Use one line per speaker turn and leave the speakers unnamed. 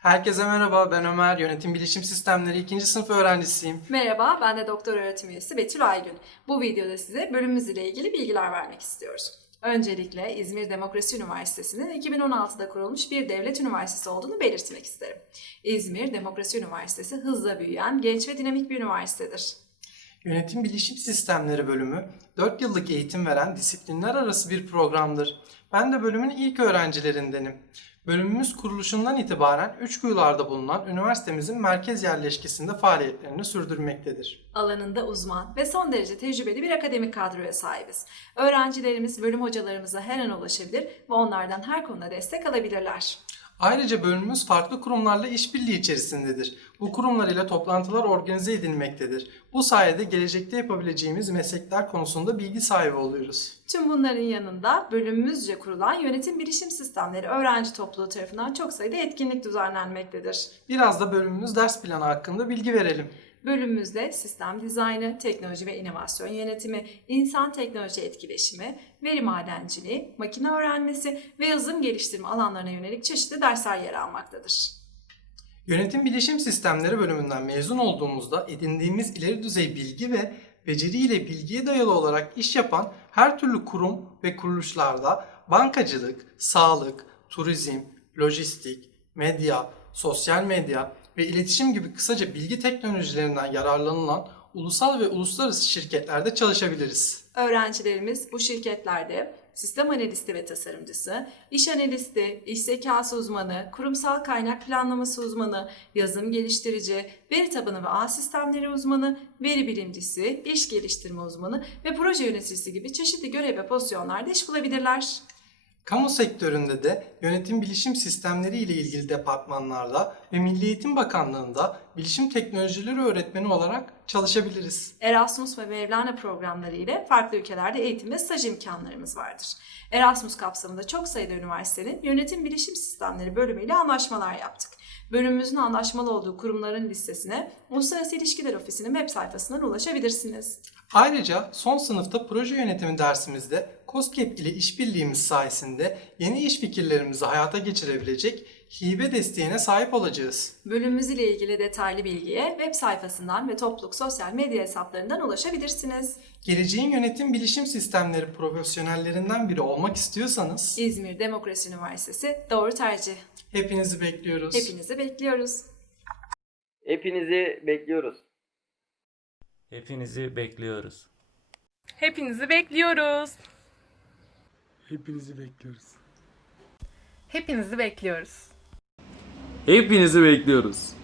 Herkese merhaba, ben Ömer. Yönetim Bilişim Sistemleri 2. sınıf öğrencisiyim.
Merhaba, ben de doktor öğretim üyesi Betül Aygün. Bu videoda size bölümümüz ile ilgili bilgiler vermek istiyoruz. Öncelikle İzmir Demokrasi Üniversitesi'nin 2016'da kurulmuş bir devlet üniversitesi olduğunu belirtmek isterim. İzmir Demokrasi Üniversitesi hızla büyüyen, genç ve dinamik bir üniversitedir.
Yönetim Bilişim Sistemleri bölümü 4 yıllık eğitim veren disiplinler arası bir programdır. Ben de bölümün ilk öğrencilerindenim. Bölümümüz kuruluşundan itibaren Üçkuyular'da bulunan üniversitemizin merkez yerleşkesinde faaliyetlerini sürdürmektedir.
Alanında uzman ve son derece tecrübeli bir akademik kadroya sahibiz. Öğrencilerimiz bölüm hocalarımıza her an ulaşabilir ve onlardan her konuda destek alabilirler.
Ayrıca bölümümüz farklı kurumlarla işbirliği içerisindedir. Bu kurumlar ile toplantılar organize edilmektedir. Bu sayede gelecekte yapabileceğimiz meslekler konusunda bilgi sahibi oluyoruz.
Tüm bunların yanında bölümümüzce kurulan Yönetim Bilişim Sistemleri öğrenci topluluğu tarafından çok sayıda etkinlik düzenlenmektedir.
Biraz da bölümümüz ders planı hakkında bilgi verelim.
Bölümümüzde sistem dizaynı, teknoloji ve inovasyon yönetimi, insan-teknoloji etkileşimi, veri madenciliği, makine öğrenmesi ve yazılım geliştirme alanlarına yönelik çeşitli dersler yer almaktadır.
Yönetim Bilişim Sistemleri bölümünden mezun olduğumuzda edindiğimiz ileri düzey bilgi ve beceri ile bilgiye dayalı olarak iş yapan her türlü kurum ve kuruluşlarda bankacılık, sağlık, turizm, lojistik, medya, sosyal medya ve iletişim gibi kısaca bilgi teknolojilerinden yararlanılan ulusal ve uluslararası şirketlerde çalışabiliriz.
Öğrencilerimiz bu şirketlerde sistem analisti ve tasarımcısı, iş analisti, iş zekası uzmanı, kurumsal kaynak planlaması uzmanı, yazılım geliştirici, veri tabanı ve ağ sistemleri uzmanı, veri bilimcisi, iş geliştirme uzmanı ve proje yöneticisi gibi çeşitli görev ve pozisyonlarda iş bulabilirler.
Kamu sektöründe de yönetim bilişim sistemleri ile ilgili departmanlarda ve Milli Eğitim Bakanlığı'nda bilişim teknolojileri öğretmeni olarak çalışabiliriz.
Erasmus ve Mevlana programları ile farklı ülkelerde eğitim ve staj imkanlarımız vardır. Erasmus kapsamında çok sayıda üniversitenin Yönetim Bilişim Sistemleri bölümüyle anlaşmalar yaptık. Bölümümüzün anlaşmalı olduğu kurumların listesine Uluslararası İlişkiler Ofisi'nin web sayfasından ulaşabilirsiniz.
Ayrıca son sınıfta proje yönetimi dersimizde KOSGEB ile işbirliğimiz sayesinde yeni iş fikirlerimizi hayata geçirebilecek hibe desteğine sahip olacağız.
Bölümümüz ile ilgili detaylı bilgiye web sayfasından ve topluluk sosyal medya hesaplarından ulaşabilirsiniz.
Geleceğin yönetim bilişim sistemleri profesyonellerinden biri olmak istiyorsanız
İzmir Demokrasi Üniversitesi doğru tercih.
hepinizi bekliyoruz.
Hepinizi bekliyoruz.
Hepinizi bekliyoruz.
Hepinizi bekliyoruz.
Hepinizi bekliyoruz.
Hepinizi bekliyoruz.
Hepinizi bekliyoruz.
Hepinizi bekliyoruz.